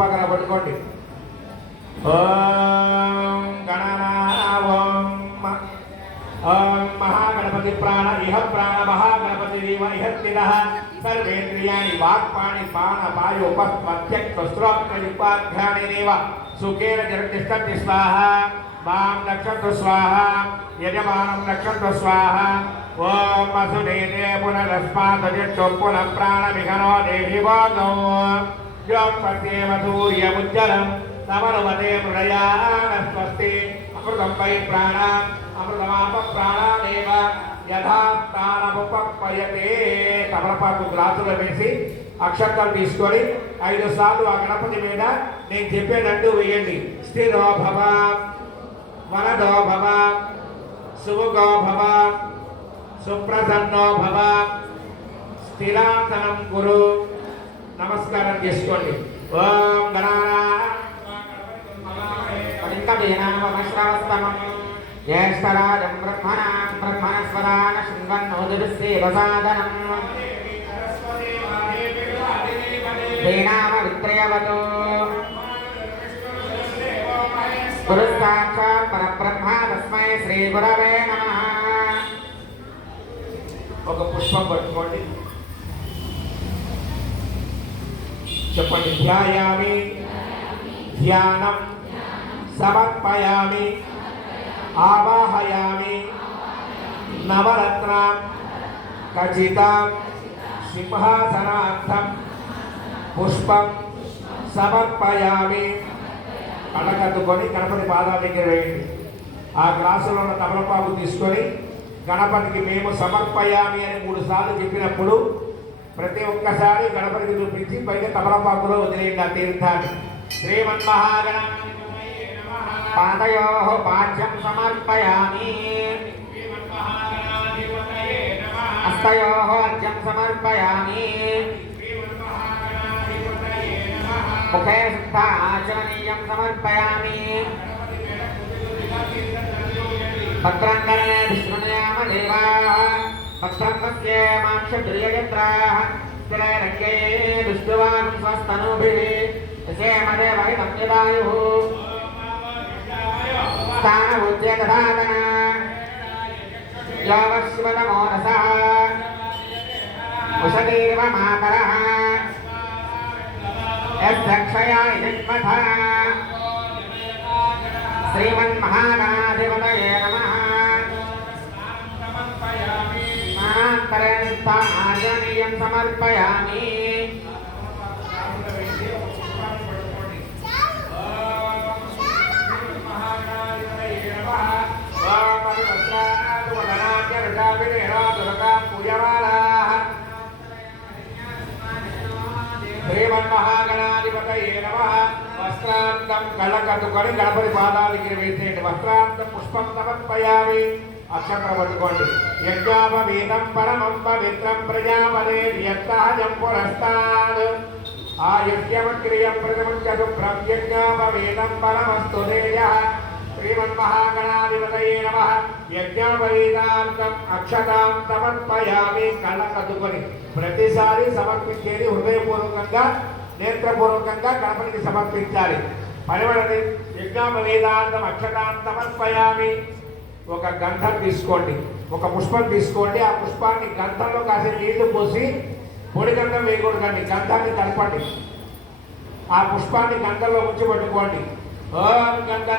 పక్కన పట్టుకోండి. ఓం గణనాం ఓం మహాగణపతి ప్రాణ ఇహ ప్రాణ మహాగణపతి ఇహత్తినః సర్వేంద్రియాణి వాక్పాణి పాన పాయ ఉపస్మత్యక్స్త్రోక్తయుక్తాధ్యానేనేవ సుఖేన జగతిష్టతి స్వాహా మాం రక్షతు స్వాహా యజమానం రక్షతు స్వాహా ఓం వసుదేవే పునరస్మాత్ పునః ప్రాణమిహనో దేహి వాగో యోగపత్యేవ సూర్యముజ్జలం నమనుమతే మృడయానస్వస్తి అమృతం వై ప్రాణ అమృతమాప ప్రాణానేవ యథా ప్రాణముపక్వయతే. తమలపాకు గ్లాసులో వేసి అక్షంతలు తీసుకొని 5 సార్లు ఆ గణపతి మీద నేను చెప్పేటట్టు వేయండి. స్థిరో భవ వరదో భవ సుముఖో భవ సుప్రసన్నో భవ స్థిరాసనం కురు. నమస్కారం చేసుకోండి. ఓం గణానామశ్రవస్తమం జ్యేష్ఠరాజం బ్రహ్మణాం బ్రహ్మణస్వరాన శృణ్వన్నోదిభిస్సేవసాదనం దేనామ విత్రయవతో గురుసాక్షాత్ పరబ్రహ్మ తస్మై శ్రీ గురవే నమః. ఒక పుష్పం పట్టుకోండి, చెప్పండి. ధ్యాయామి ధ్యానం సమర్పయామి ఆవాహయామి నవరత్న ఖచ్చిత సింహాసనార్థం పుష్పం సమర్పయామి. కళ్ళకద్దుకొని గణపతి పాదాల దగ్గర వేయండి. ఆ గ్లాసులో ఉన్న తమలపాకు తీసుకొని గణపతికి మేము సమర్పయామి అని 3 సార్లు చెప్పినప్పుడు ప్రతి ఒక్కసారి గణపతికి చూపించి పైగా తమలపాకులో వదిలేయండి ఆ తీర్థాన్ని. శ్రీమన్మహాగణాధిపతయే నమః. పాదయోః పాద్యం సమర్పయామి. శ్రీమన్మహాగణాధిపతయే నమః. హస్తయోః అర్ఘ్యం సమర్పయామి. శ్రీమన్మహాగణాధిపతయే నమః. ముఖే శుద్ధ ఆచమనీయం సమర్పయామి. భద్రంకరణే విష్ణుయామ దేవాః భద్రం పశ్యేమాక్షద్రియయత్రాః స్థిరైరంగే దుష్టువాన్ స్వస్తనూభిః యసేమదేవహితం యదాయుః స్థానభూత్య దధాతన యావశివతమో రసః ఉషతీర్వ మాతరః యద్దక్షయాయ జన్మథ. శ్రీమన్మహాగణాధిపతయే నమః. ఆజనీయం సమర్పయామి. శ్రీమన్మహాగణాధిపతయే నమః. వస్త్రాంతం కళ్ళకద్దుకొని గణపతి పాదాలకి వేసేయండి. వస్త్రాంతం పుష్పం సమర్పయామి. అక్షంతరం పట్టుకోండి. యజ్ఞాపవేదం పరమం పవిత్రం ప్రజాపదేర్యత్తాజం పురస్తాద్ ఆయుష్యమక్రియం ప్రతిముఖ్య శుభ్రం యజ్ఞాపవేదం పరమస్తు తేజః. శ్రీమన్మహాగణాధిపతయే నమః. యజ్ఞాపవేదార్థం అక్షతాం సమర్పయామి. కళ్ళకద్దుకొని ప్రతిసారి సమర్పించేది హృదయపూర్వకంగా నేత్రపూర్వకంగా గణపతికి సమర్పించాలి. పరిమళని యజ్ఞాపవేదార్థం అక్షతాం సమర్పయామి. ఒక గంధం తీసుకోండి, ఒక పుష్పం తీసుకోండి. ఆ పుష్పాన్ని గంధంలో కాసే నీళ్లు పోసి పొడి గంధం వేయకూడదండి, గంధాన్ని కలపండి. ఆ పుష్పాన్ని గంధంలో ఉంచి పట్టుకోండి. ఓం గంధ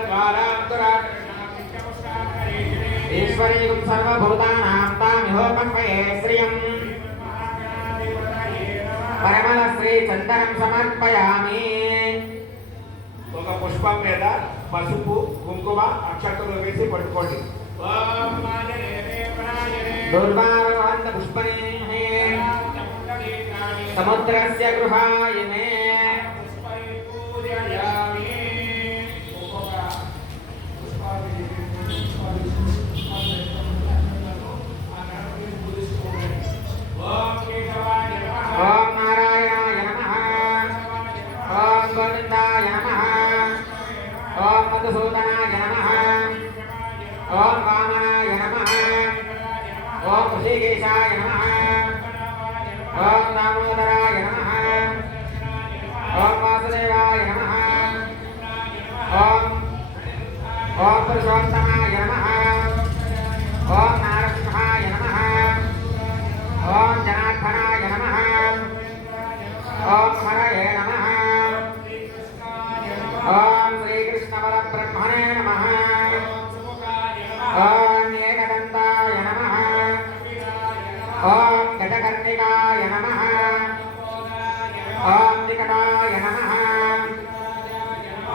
ఈశ్వరీయం సర్వభూతానాం తామిహోపక్వయే శ్రియం పరిమళ శ్రీ చందనం సమర్పయామి. ఒక పుష్పం మీద పసుపు కుంకుమ అక్షతలు వేసి పట్టుకోండి. దుర్వారోహంత పుష్పనే సముద్రస్య గృహాయ మే. ఓం నారాయణాయ నమః. ఓం గోవిందాయ నమః. ఓం మధుసూదనాయ నమః. ఓం వామనాయ నమః. ఓం ఋషికేశాయ నమః. ఓం దామోదరాయ నమః. ఓం వాసుదేవాయ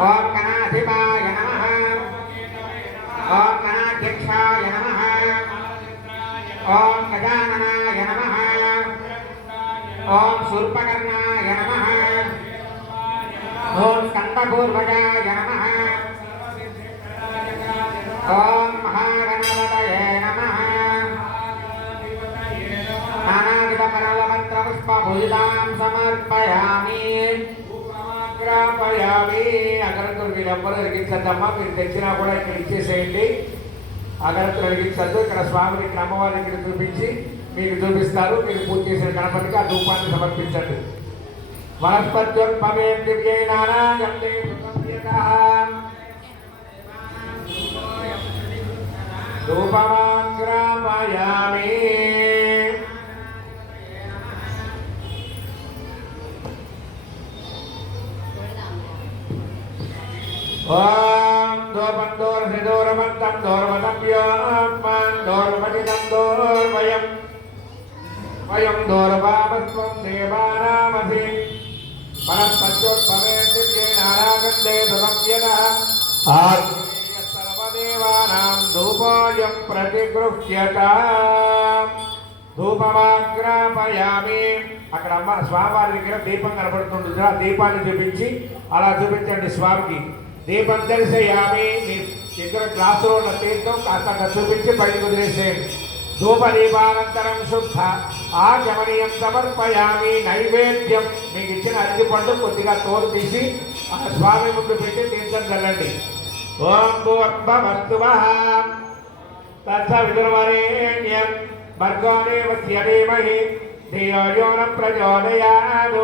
ఓం గణాధిపాయ నమః ఓం గణాధ్యక్షాయ నమః ఓం గజాననాయ నమః ఓం శూర్పకర్ణాయ నమః ఓం స్కందపూర్వజాయ నమః ఓం మహాగణపతయే నమః నానావిధపరలమంత్రపుష్పభూషితాం సమర్పయామి గ్రాపయామి. అగరత్తులు వీళ్ళెవ్వరూ వెలిగించద్దమ్మా, మీరు తెచ్చినా కూడా ఇక్కడ ఇచ్చేసేయండి. అగరత్తులు వెలిగించద్దు. ఇక్కడ స్వామిని ఇక్కడ అమ్మవారిని ఇక్కడ చూపించి మీకు చూపిస్తారు. మీరు పూజ చేసిన గణపతికి ఆ ధూపాన్ని సమర్పించండి. వనస్పత్యోద్భవే దివ్యై నారాయణం ధూపమాగ్రాపయామి. ఓం దోపం దోరసిదోరమంతం దోర్వదవ్యోత్మాన్ దోర్వదిదం దోర్వయం వయం దోర్వామస్వం దేవానామసి వనస్పత్యోద్భవే దివ్యే నారాగంధే సుసంవ్యదః సర్వదేవానాం ధూపోయం ప్రతిగృహ్యత. ధూపమాగ్రాపయామి. అక్కడ అమ్మ స్వామివారి దగ్గర దీపం కనబడుతుంది, ఆ దీపాన్ని చూపించి అలా చూపించండి స్వామికి. దీపం దర్శయామి. మీ దగ్గర గ్లాసులో ఉన్న తీర్థం కాస్త చూపించి బయటకు వదిలేసేయండి. ధూపదీపానంతరం శుద్ధ ఆచమనీయం సమర్పయామి. నైవేద్యం మీకు ఇచ్చిన అరటి పండు కొద్దిగా తోలు తీసి ఆ స్వామి ముందు పెట్టి తీర్థం చల్లండి. ఓం భూర్భువః తత్సవితుర్వరేణ్యం భర్గో దేవస్య ధీమహి ధియో యో న ప్రచోదయాత్.